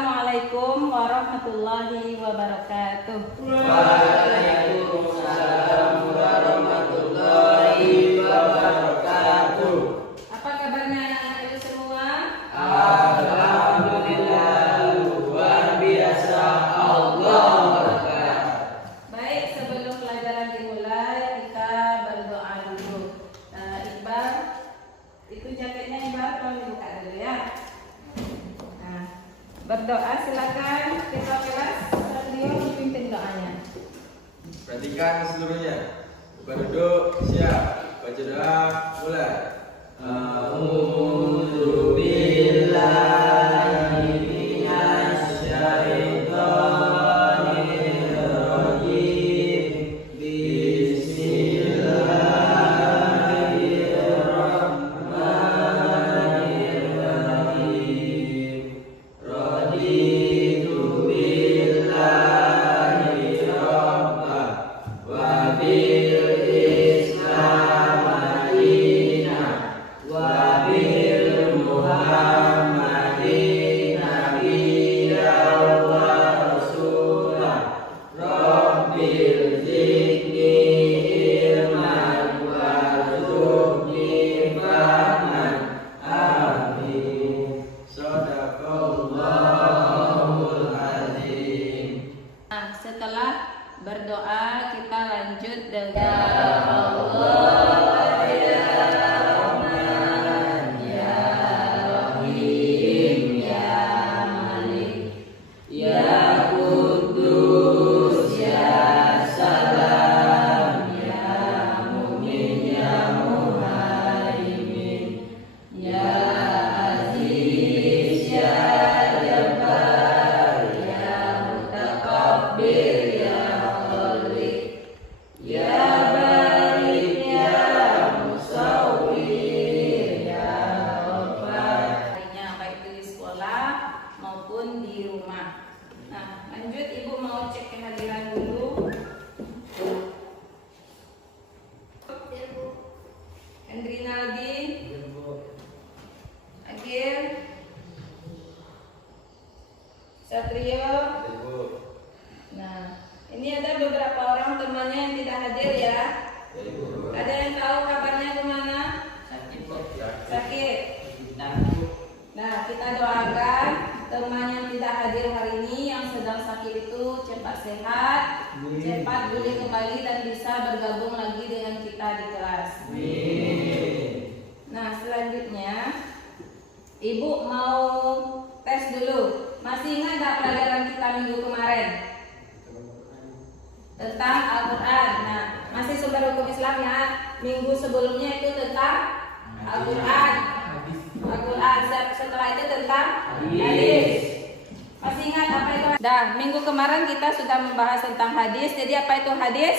Assalamualaikum warahmatullahi wabarakatuh. Waalaikumsalam warahmatullahi wabarakatuh. Apa kabarnya anak-anak itu semua? Alhamdulillah, luar biasa. Allah Akbar. Baik, sebelum pelajaran dimulai kita berdoa dulu. Iqbal, itu jaketnya Iqbal tolong dibuka dulu ya. Nah, berdoa silakan ketua kelas Satrio pimpin doanya. Perhatikan seluruhnya. Berduduk, siap. Baca doa, mulai. A'udzu billahi minasy syaithanir rajim. Bismillahirrahmanirrahim. Raditu billahi rabban wa bil Islam madinah wa bil Muhammadin nabiyyan wa rasulah. Rabbil zidni ilman warzuqni fahman. Amin. Shadaqallahul azim. Nah, setelah berdoa kita lanjut dengan Allah ya Rahman ya Rahim ya Malik Ya Kudus, Ya Salam, Ya Mu'min, Ya Muhaimin, Ya Aziz, Ya Jabbar, Ya Mutakabbir, Ya Khaliq, Ya Barik, Ya Musawwir, Ya Ghaffar. harinya baik itu di sekolah maupun di rumah. Nah, lanjut Ibu mau cek kehadiran dulu. Hendrina Aldin, Agil, Satrio. Nah, ini ada beberapa orang temannya yang tidak hadir ya. Ada yang tahu kabarnya kemana? Sakit. Nah, kita doakan teman yang tidak hadir hari ini yang sedang sakit itu cepat sehat, cepat pulih kembali dan bisa bergabung lagi dengan kita di kelas. Nah, selanjutnya Ibu mau tes dulu. Masih ingat gak pelajaran kita minggu kemarin? Tentang Al-Quran. Nah, masih sumber hukum Islam ya. Minggu sebelumnya itu tentang Al-Quran. Setelah itu tentang hadis. Masih ingat apa itu? Dah, minggu kemarin kita sudah membahas tentang hadis. Jadi apa itu hadis?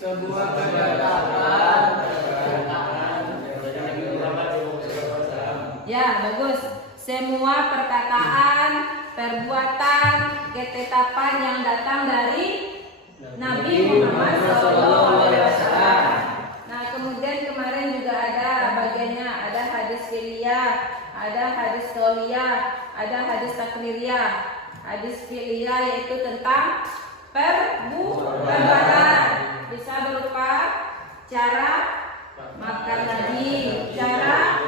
Sebuah perkataan. Ya, bagus. Semua perkataan, perbuatan, ketetapan yang datang dari Nabi Muhammad SAW. Nah, kemudian kemarin juga ada bagiannya, ada hadis fi'liyah, ada hadis qauliyah, ada hadis takririah. Hadis fi'liyah yaitu tentang perbuatan. Bisa berupa cara makan Nabi, cara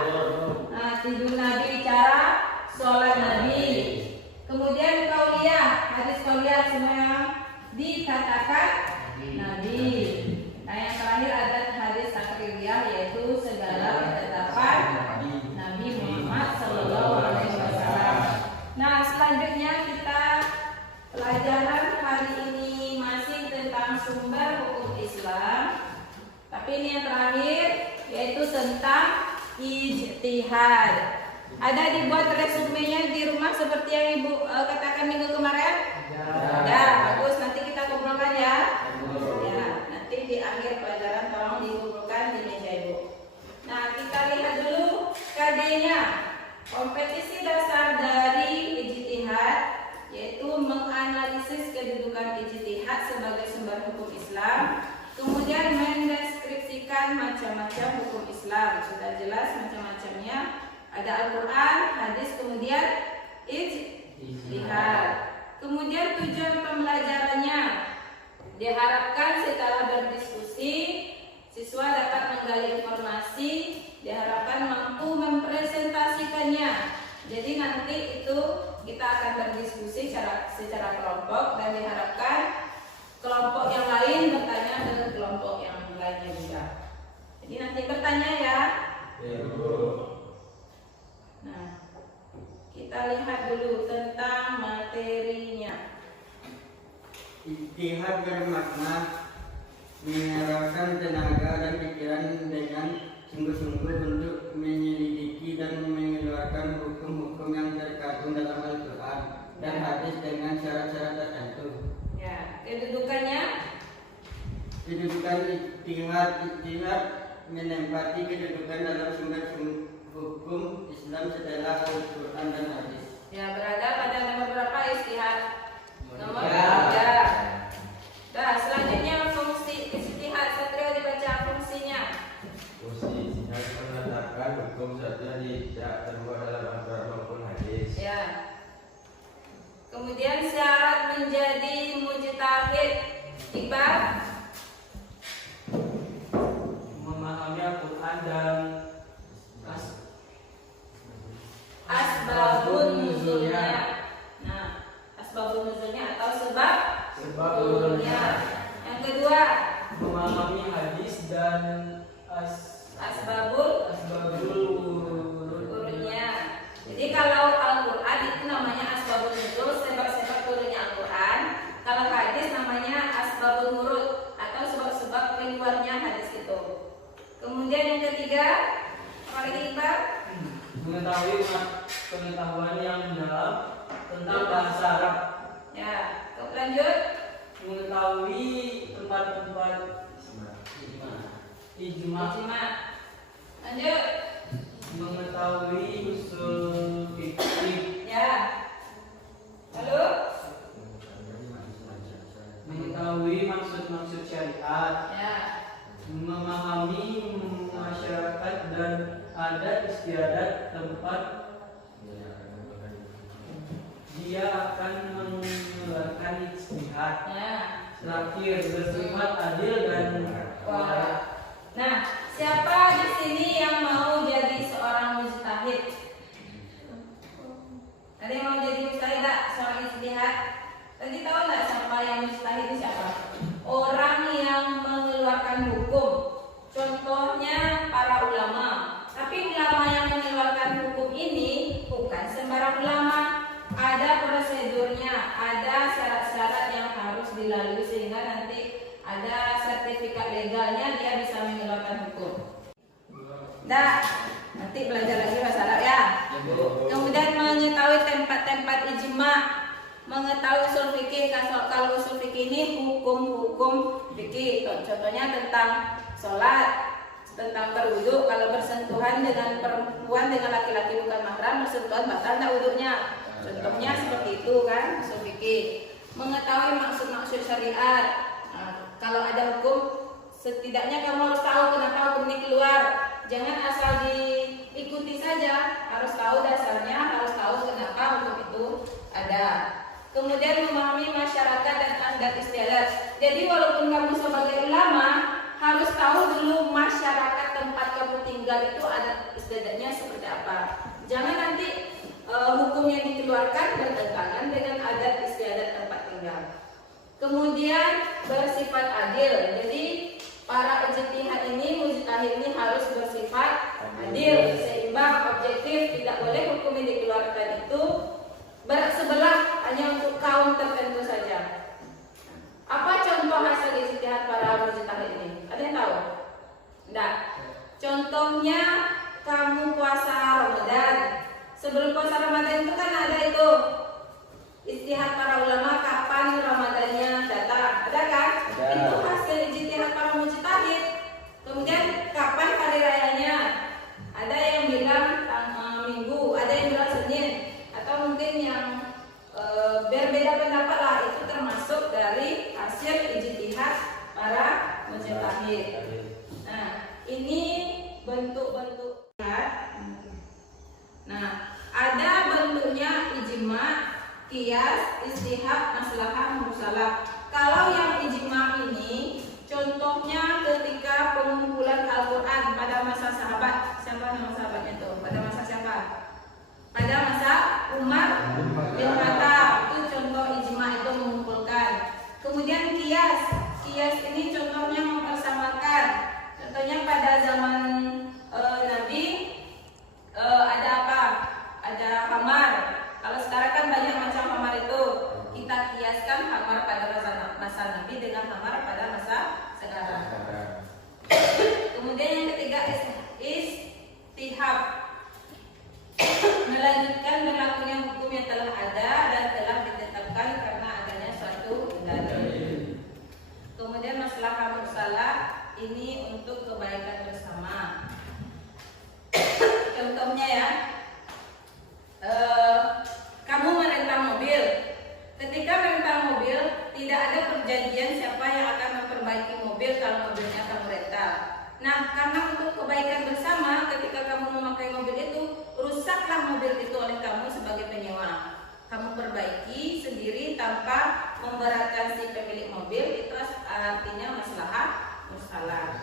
tidur Nabi, cara sholat Nabi. Kemudian qauliyah, hadis qauliyah semua yang dikatakan Nabi. Nah, yang terakhir ada hadis takririah yaitu segala ketetapan Nabi Muhammad SAW. Nah, selanjutnya kita pelajaran hari ini masih tentang sumber hukum Islam. Tapi ini yang terakhir yaitu tentang ijtihad. Ada dibuat resumenya di rumah seperti yang Ibu katakan minggu kemarin? Ya, bagus. Nanti kita kumpulkan ya. Ya, nanti di akhir pelajaran tolong dikumpulkan di meja Ibu. Nah, kita lihat dulu KD-nya. Kompetisi dasar dari ijtihad yaitu menganalisis kedudukan ijtihad sebagai sumber hukum Islam. Kemudian mendeskripsikan macam-macam hukum Islam. Sudah jelas macam-macamnya. Ada Al-Quran, hadis, kemudian ijtihad. tujuan pembelajarannya. Diharapkan setelah berdiskusi, siswa dapat menggali informasi, diharapkan mampu mempresentasikannya. Jadi nanti itu kita akan berdiskusi secara kelompok dan diharapkan kelompok yang lain bertanya dengan kelompok yang lainnya juga. Jadi nanti bertanya ya. Nah, kita lihat dulu tentang materinya. Ijtihad bermakna mengerahkan tenaga dan pikiran dengan sungguh-sungguh untuk menyelidiki dan mengeluarkan hukum-hukum yang terkandung dalam Al-Quran dan hadis dengan syarat-syarat tertentu. Ya, kedudukannya Kedudukan ijtihad menempati kedudukan dalam sumber hukum Islam setelah Al-Quran dan hadis. ya berada pada nomor berapa istihad? Nomor 3. Tiga. Nah, selanjutnya fungsi istihad. Satrio dibaca fungsinya. Fungsi ijtihad menetapkan hukum saja tidak termuat dalam Al-Quran maupun hadis. Ya. Kemudian syarat menjadi mujtahid. Iqbal, Memahami Al-Quran dan asbabun nuzulnya. Nah, asbabun nuzulnya atau sebab turunnya. Yang kedua, memahami hadis dan asbabul turunnya. Jadi kalau Al-Quran itu namanya asbabun nuzul, sebab-sebab turunnya Al-Quran. Kalau hadis namanya asbabun nurut atau sebab-sebab keluarnya hadis itu. Kemudian yang ketiga, apa lagi Iqbal? mengetahui pengetahuan yang mendalam tentang bahasa Arab, Ya, lanjut. mengetahui tempat-tempat ijma, Ijma. Lanjut. mengetahui usul fikih, Ya. Lalu mengetahui maksud-maksud syariat, ya. memahami masyarakat dan adat istiadat tempat dia akan mengeluarkan ijtihad. Ya. Terakhir, bersifat adil dan Wah. Nah, siapa di sini yang mau jadi seorang mujtahid? Ada yang mau jadi mujtahid tak? Seorang ijtihad? Tadi tahu nggak siapa yang mujtahid itu siapa? Orang yang mengeluarkan hukum. Contohnya para ulama. Tapi ulama yang mengeluarkan hukum ini bukan sembarang ulama. Ada prosedurnya, ada syarat-syarat yang harus dilalui sehingga nanti ada sertifikat legalnya dia bisa mengeluarkan hukum. Nah, nanti belajar lagi bahasa Arab ya. Kemudian mengetahui tempat-tempat ijma, mengetahui usul fikih. Kalau usul fikih ini hukum-hukum fikih. Contohnya tentang sholat, tentang berwudu. Kalau bersentuhan dengan perempuan dengan laki-laki bukan mahram, bersentuhan batal tak wudunya. Contohnya seperti itu kan usul fikih. Mengetahui maksud-maksud syariat. Nah, kalau ada hukum, setidaknya kamu harus tahu kenapa hukum ini keluar. Jangan asal diikuti saja. Harus tahu dasarnya, harus tahu kenapa hukum itu ada. Kemudian memahami masyarakat dan adat istiadat. Jadi walaupun kamu sebagai ulama harus tahu dulu masyarakat tempat kamu tinggal itu adat istiadatnya seperti apa. Jangan nanti hukum yang dikeluarkan bertentangan dengan adat istiadat tempat tinggal. Kemudian bersifat adil. Jadi para ijtihad ini, mujtahid ini harus bersifat adil, seimbang, objektif. Tidak boleh hukum yang dikeluarkan itu bersebelah hanya untuk kaum tertentu saja. Apa contoh hasil ijtihad para mujtahid ini? Ada yang tahu? Tidak. Contohnya kamu puasa Ramadan. Sebelum puasa Ramadan itu kan ada itu ijtihad para ulama kapan Ramadannya datang. Ada kan? Ada. Itu hasil ijtihad para mujtahid. Kemudian kapan hari rayanya? Ada yang bilang Minggu, ada yang bilang Senin, atau mungkin yang berbeda pendapat lah. Itu termasuk dari hasil ijtihad para mujtahid. Nah, ini bentuk-bentuk ijtihad. Nah, ada bentuknya ijma, qiyas, istihab, maslahah, mursalah. Kalau yang ijma ini contohnya ketika pengumpulan Al-Quran pada masa sahabat. Siapa nama sahabatnya itu? Pada masa siapa? Pada masa Umar bin Khattab. Itu contoh ijma itu mengumpulkan. Kemudian qiyas ini contohnya mempersamakan. Contohnya pada zaman Nabi ada apa? Ada khamar. Kalau sekarang kan banyak macam khamar itu. Kita kiaskan khamar pada masa Nabi dengan khamar pada masa sekarang. Kemudian yang ketiga istihab, melanjutkan berlakunya hukum yang telah ada dan telah ditetapkan karena adanya suatu dalil. Kemudian maslahah mursalah ini untuk kebaikan bersama. Contohnya ya, kamu merentah mobil. Ketika merentah mobil, tidak ada perjanjian siapa yang akan memperbaiki mobil kalau mobilnya kamu rentah. Nah, karena untuk kebaikan bersama, ketika kamu memakai mobil itu, rusaklah mobil itu oleh kamu sebagai penyewa. Kamu perbaiki sendiri tanpa memberatkan si pemilik mobil, itu artinya maslahah mursalah.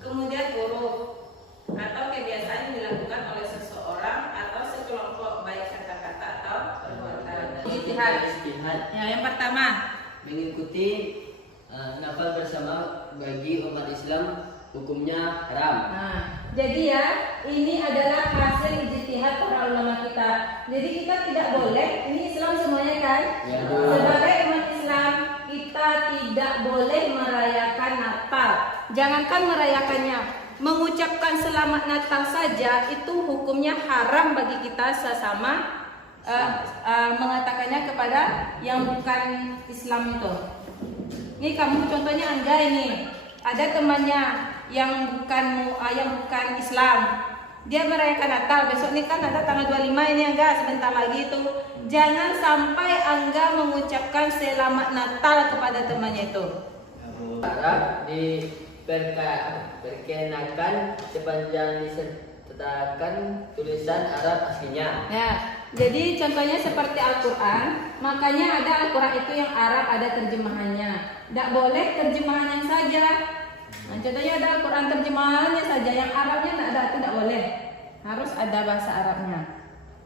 Kemudian uruf atau kebiasaan yang dilakukan oleh seseorang atau sekelompok, baik kata-kata atau perbuatan. Ijtihad. Ya, yang pertama Mengikuti nafal bersama bagi umat Islam hukumnya haram. Nah, jadi ya, ini adalah hasil ijtihad para ulama kita. Jadi kita tidak boleh, ini Islam semuanya kan? Ya. Sebagai umat Islam, kita tidak boleh merayakan Natal. Jangankan merayakannya, mengucapkan selamat Natal saja itu hukumnya haram bagi kita sesama mengatakannya kepada yang bukan Islam itu. Ini kamu contohnya Angga ini, ada temannya yang bukan Islam, dia merayakan Natal. Besok ini kan ada tanggal 25 ini Angga, sebentar lagi itu. Jangan sampai Angga mengucapkan selamat Natal kepada temannya itu. Arab diperkenakan sepanjang disertakan tulisan Arab aslinya. Ya, jadi contohnya seperti Al-Quran, makanya ada Al-Quran itu yang Arab, ada terjemahannya. Tidak boleh terjemahannya saja. Nah, contohnya ada Al-Quran terjemahannya saja, yang Arabnya tidak ada, itu tidak boleh. Harus ada bahasa Arabnya.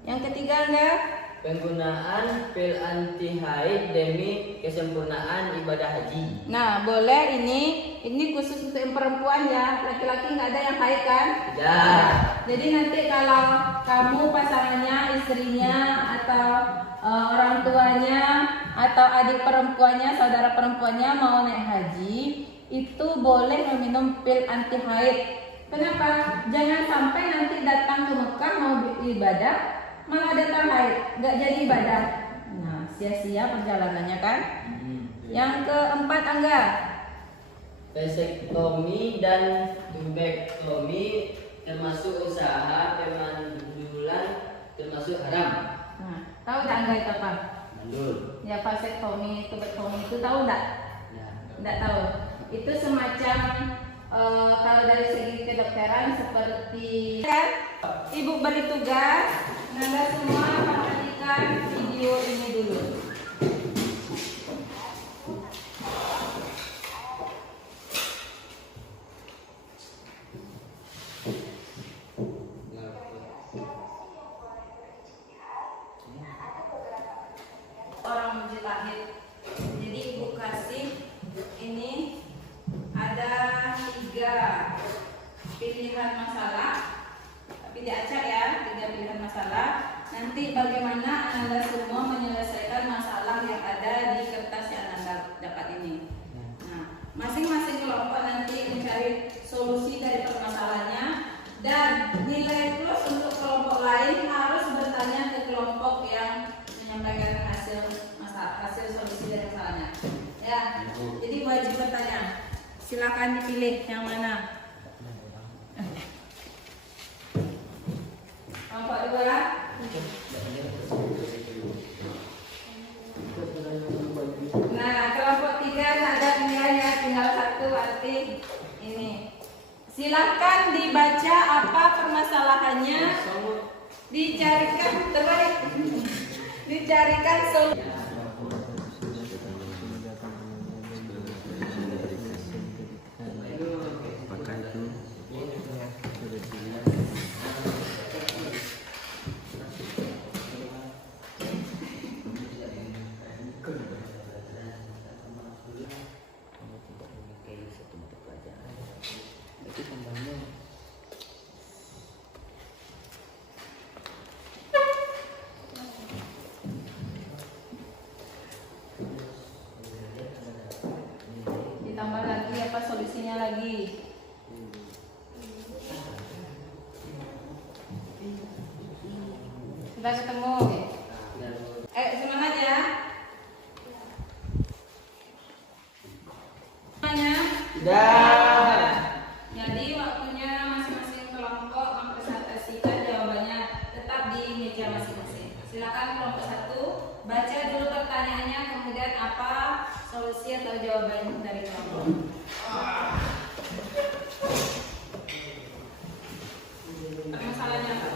Yang ketiga enggak? Penggunaan pil anti haid demi kesempurnaan ibadah haji. Nah, boleh ini khusus untuk yang perempuan ya. Laki-laki nggak ada yang haid kan? Tidak. Jadi nanti kalau kamu pasangannya, istrinya, atau orang tuanya, atau adik perempuannya, saudara perempuannya mau naik haji, itu boleh meminum pil anti haid. Kenapa? Jangan sampai nanti datang ke Mekah mau ibadah, malah datang haid, nggak jadi ibadah. Nah, sia-sia perjalanannya kan? Yang keempat Angga, Vasektomi dan tubektomi termasuk usaha pemandulan termasuk haram. nah, tahu tak Angga itu apa? Mandul. Ya, vasektomi, tubektomi itu tahu nggak? Ya. Nggak tahu. Itu semacam kalau dari segi kedokteran seperti kan? Ibu beri tugas, Anda semua perhatikan video ini dulu. Orang menjelahit. Jadi ibu kasih ini ada 3 pilihan masalah, tapi diacak ya, 3 pilihan masalah. Nanti bagaimana Anda semua menyelesaikan masalah yang ada di kertas yang Anda dapat ini. Nah, masing-masing kelompok nanti mencari solusi dari permasalahannya, dan nilai plus untuk kelompok lain harus bertanya ke kelompok yang menyampaikan hasil solusi dari masalahnya. Ya, jadi wajib bertanya. Silakan dipilih yang mana. Kelompok 2. Nah, kelompok 3 tak ada pilihannya, tinggal 1, arti ini. Silakan dibaca apa permasalahannya, dicarikan terbaik. Dicarikan solusi. Ditambah lagi apa solusinya lagi? Sudah ketemu? Semangat ya. Semuanya? Sudah. Jadi waktunya masing-masing kelompok mempresentasikan jawabannya tetap di meja masing-masing. Silakan kelompok 1 baca dulu pertanyaannya, kemudian apa solusi atau jawaban dari kelompok. Masalahnya apa?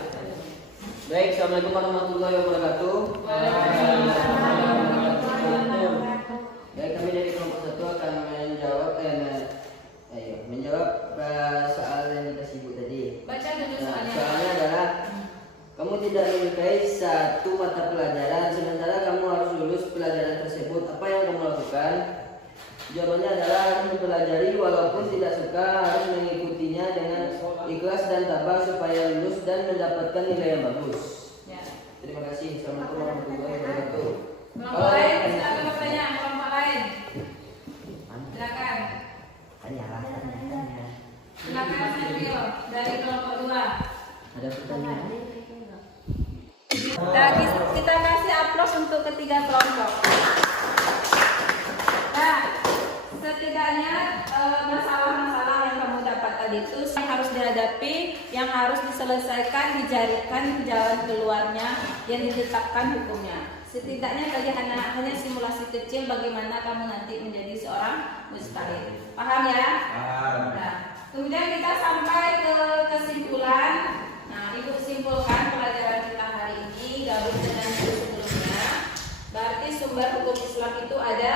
Baik, assalamualaikum warahmatullahi wabarakatuh. Baik, kami dari kelompok 1 akan menjawab soal yang dikasih ibu tadi. Baca dulu Nah, soalnya. soalnya adalah kamu tidak menyukai satu mata pelajaran, sementara kamu harus lulus pelajaran tersebut. Apa yang kamu lakukan? Jawabannya adalah harus mempelajari walaupun tidak suka, harus mengikutinya dengan ikhlas dan tabah supaya lulus dan mendapatkan nilai yang bagus. Ya. Terima kasih. Assalamualaikum warahmatullahi wabarakatuh. Kelompok lain, silakan bertanya. Kelompok lain, silakan. Silakan Sergio dari kelompok 2. Ada pertanyaan? Nah, kita kasih aplaus untuk ketiga kelompok. Nah, setidaknya masalah-masalah yang kamu dapat tadi itu yang harus dihadapi, yang harus diselesaikan, dicarikan jalan keluarnya yang ditetapkan hukumnya. Setidaknya bagi anak hanya simulasi kecil bagaimana kamu nanti menjadi seorang mujtahid. Paham ya? Paham. Nah, kemudian kita sampai ke kesimpulan. Nah, Ibu simpulkan pelajaran kita hari ini gabung dengan buku sebelumnya. Berarti sumber hukum Islam itu ada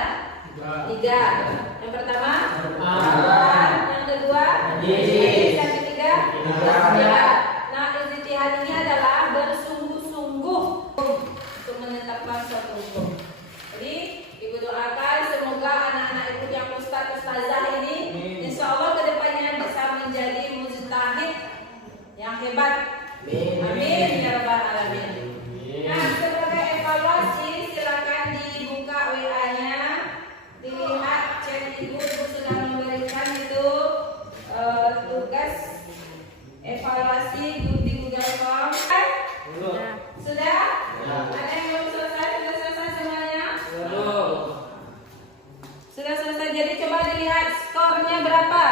3. Yang pertama, Al-Quran. Yang kedua, hadis. Yang ketiga, ijtihad. Nah, ijtihad ini adalah bersungguh-sungguh untuk menetapkan suatu hukum. Jadi, Ibu doakan semoga anak-anak Ibu yang ustazah ini insya Allah kedepannya bisa menjadi mujtahid yang hebat. Amin ya rabbal alamin. Nah, sebagai evaluasi silakan dibuka WA-nya, dilihat chat Ibu sudah memberikan itu tugas evaluasi di Google Form. Nah, sudah? Ada yang belum selesai? Sudah selesai semuanya? Sudah selesai. Jadi coba dilihat skornya berapa.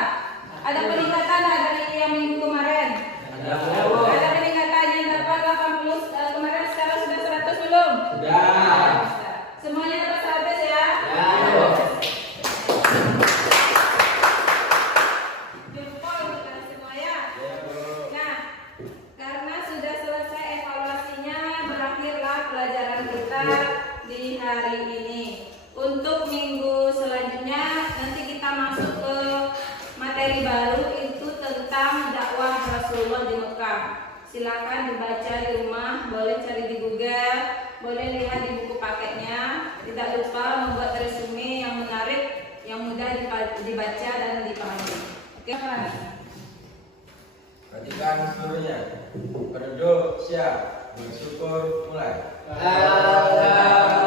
Ada peningkatan dari yang minggu kemarin? Ada peningkatan yang dapat 80 kemarin, sekarang sudah 100 belum? Sudah. Semuanya dapat 100 ya? Jempol kita semua ya? Nah, karena sudah selesai evaluasinya, berakhirlah pelajaran kita di hari ini. Untuk minggu selanjutnya nanti kita masuk ke materi baru, itu tentang dakwah Rasulullah di Mekah. Silakan dibaca di rumah, boleh cari di Google, boleh lihat di buku paketnya. Tidak lupa membuat resume yang menarik, yang mudah dibaca dan dipahami. Oke, Pak? Perhatikan seluruhnya. Penduduk siap. Bersyukur mulai. Allah